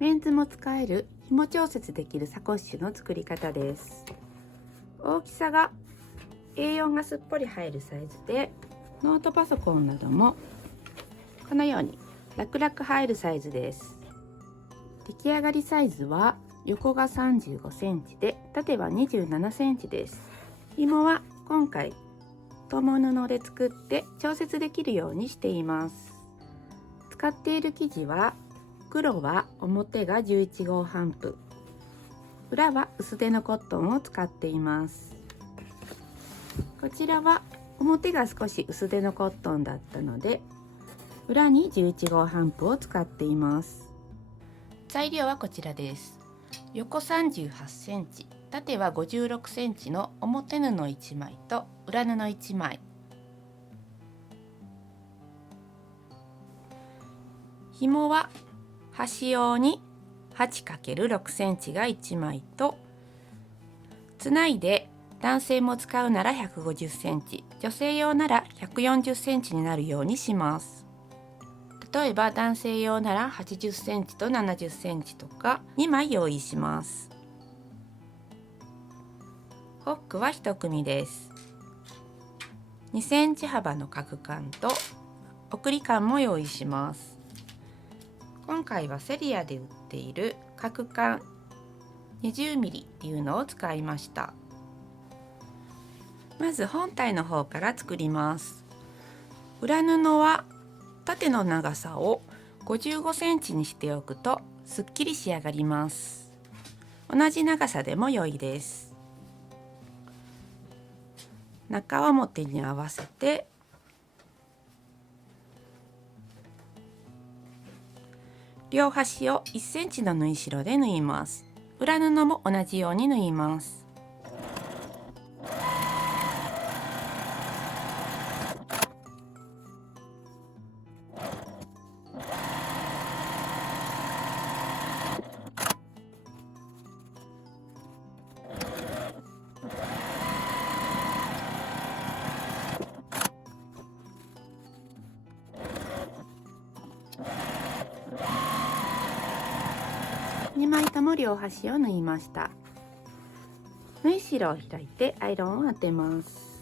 メンズも使える紐調節できるサコッシュの作り方です。大きさが A4 がすっぽり入るサイズで、ノートパソコンなどもこのように楽々入るサイズです。出来上がりサイズは横が35センチで縦は27センチです。紐は今回共布で作って調節できるようにしています。使っている生地は、黒は表が11号半布、裏は薄手のコットンを使っています。こちらは表が少し薄手のコットンだったので、裏に11号半布を使っています。材料はこちらです。横38センチ、縦は56センチの表布1枚と裏布1枚。紐は端用に 8×6 センチが1枚と、つないで男性も使うなら150センチ、女性用なら140センチになるようにします。例えば男性用なら80センチと70センチとか2枚用意します。ホックは1組です。2センチ幅の角管と送り管も用意します。今回はセリアで売っている角管 20mm っていうのを使いました。まず本体の方から作ります。裏布は縦の長さを55センチにしておくとすっきり仕上がります。同じ長さでも良いです。中表に合わせて両端を1センチの縫い代で縫います。裏布も同じように縫います。2枚とも両端を縫いました。縫い代を開いてアイロンを当てます。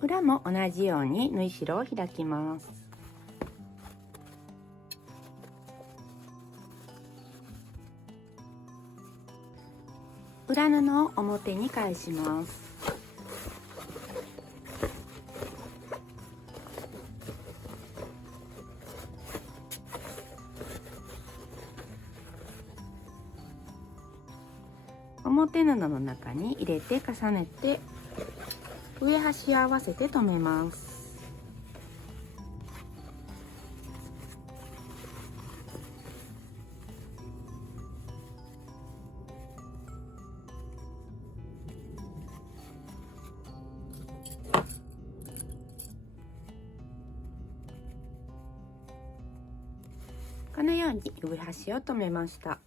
裏も同じように縫い代を開きます。裏布を表に返します。表布の中に入れて重ねて上端を合わせて留めます。このように上端を留めました。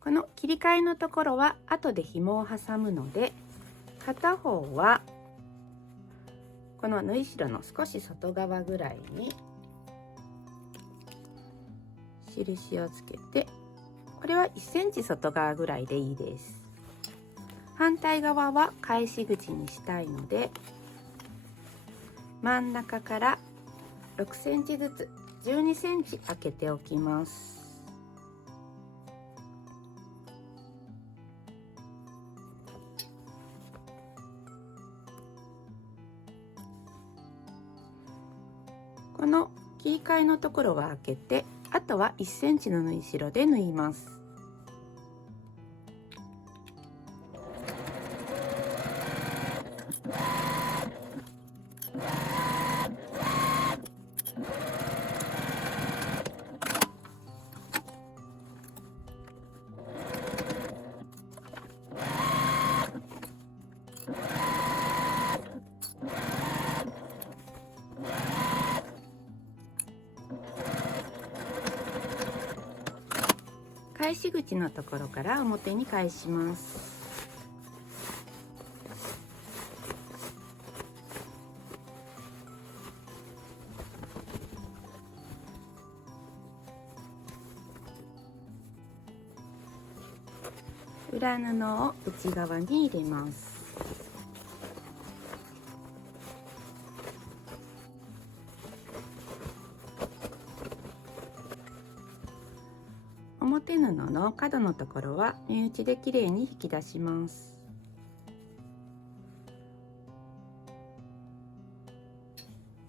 この切り替えのところは後で紐を挟むので、片方はこの縫い代の少し外側ぐらいに印をつけて、これは1センチ外側ぐらいでいいです。反対側は返し口にしたいので、真ん中から6センチずつ12センチ開けておきます。この切り替えのところは開けて、あとは1センチの縫い代で縫います。返し口のところから表に返します。裏布を内側に入れます。表布の角のところは目打ちできれいに引き出します。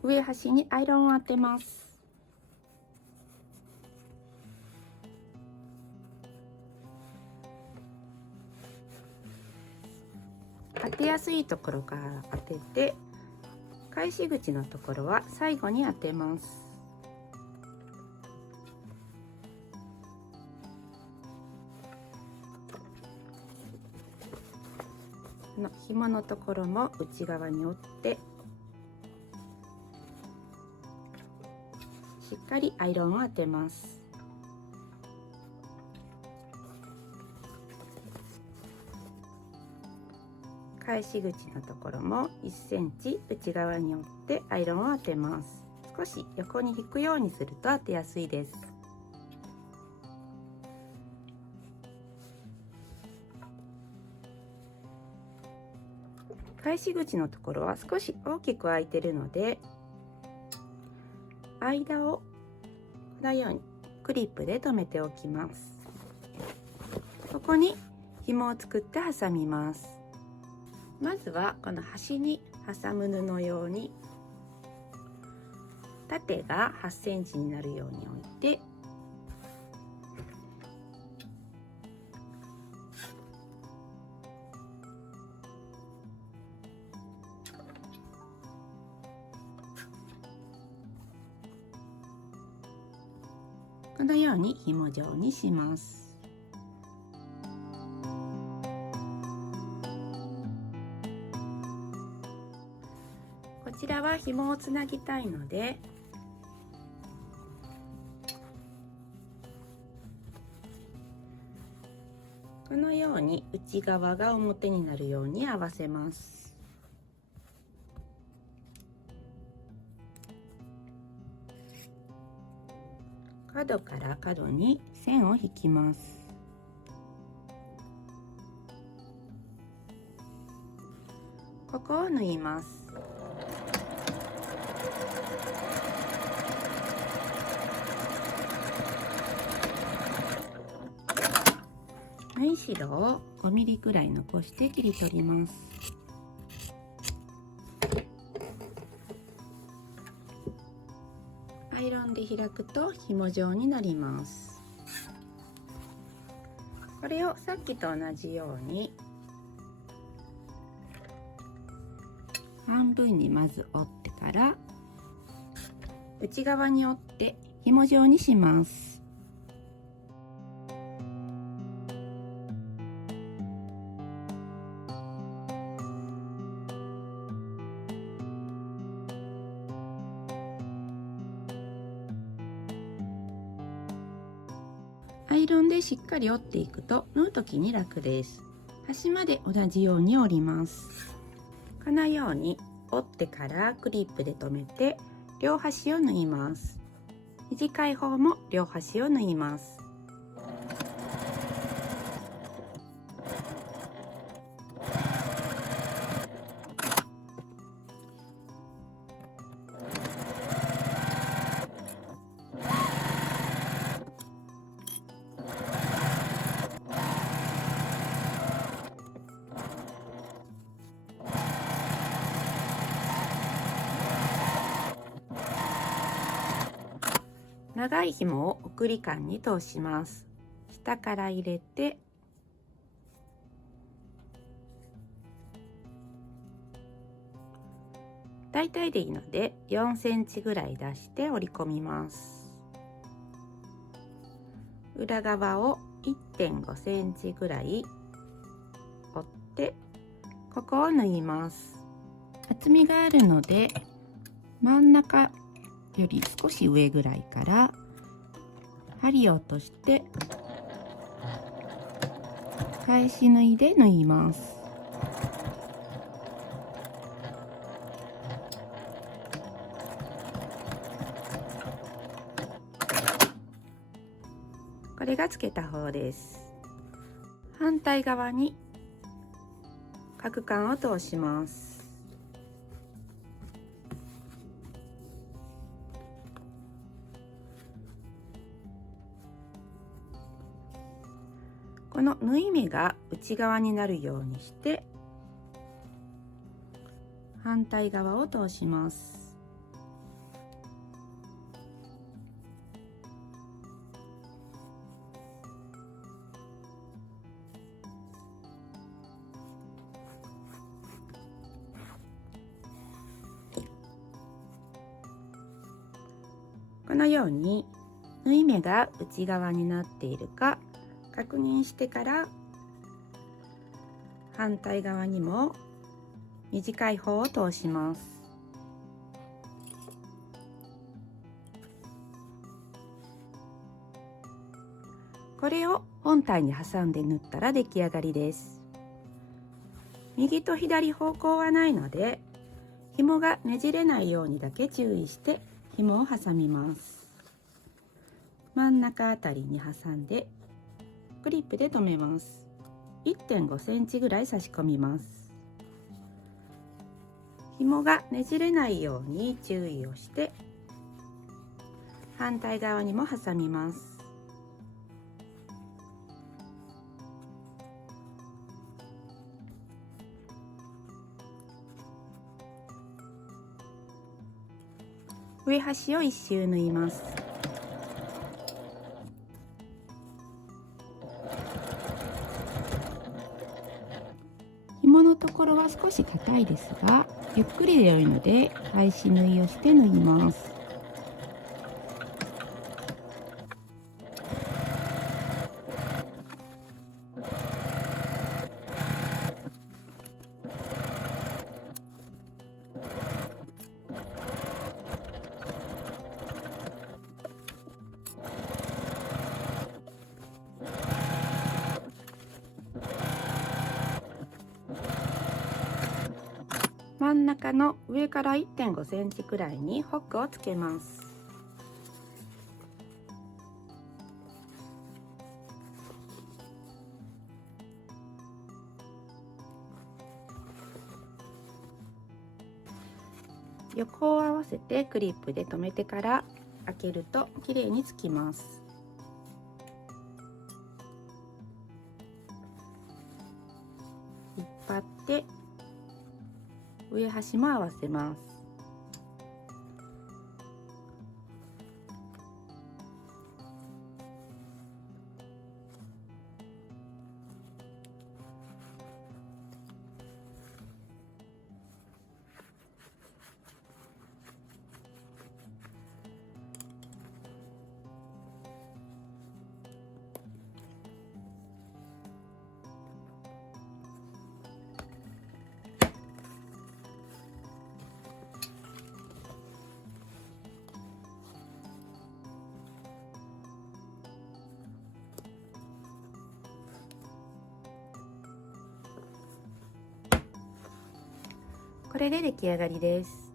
上端にアイロンを当てます。当てやすいところから当てて、返し口のところは最後に当てます。紐のところも内側に折ってしっかりアイロンを当てます。返し口のところも1センチ内側に折ってアイロンを当てます。少し横に引くようにすると当てやすいです。返し口のところは少し大きく開いているので、間をこのようにクリップで留めておきます。ここに紐を作って挟みます。まずはこの端に挟む布用に縦が8センチになるように置いて、このように紐状にします。こちらは紐をつなぎたいので、このように内側が表になるように合わせます。角から角に線を引きます。ここを縫います。縫い代を5ミリくらい残して切り取ります。アイロンで開くと紐状になります。これをさっきと同じように半分にまず折ってから内側に折って紐状にします。アイロンでしっかり折っていくと縫う時に楽です。端まで同じように折ります。このように折ってからクリップで留めて両端を縫います。短い方も両端を縫います。長い紐を送り管に通します。下から入れて大体でいいので4センチぐらい出して折り込みます。裏側を 1.5 センチぐらい折ってここを縫います。厚みがあるので真ん中より少し上ぐらいから針を落として返し縫いで縫います。これがつけた方です。反対側に角管を通します。この縫い目が内側になるようにして反対側を通します。このように縫い目が内側になっているか確認してから反対側にも短い方を通します。これを本体に挟んで縫ったら出来上がりです。右と左方向はないので紐がねじれないようにだけ注意して紐を挟みます。真ん中あたりに挟んでクリップで留めます。1.5 センチぐらい差し込みます。紐がねじれないように注意をして反対側にも挟みます。上端を1周縫います。紐のところは少し硬いですがゆっくりで良いので返し縫いをして縫います。真ん中の上から 1.5 センチくらいにホックをつけます。横を合わせてクリップで留めてから開けるときれいにつきます。引っ張って上端も合わせます。これで出来上がりです。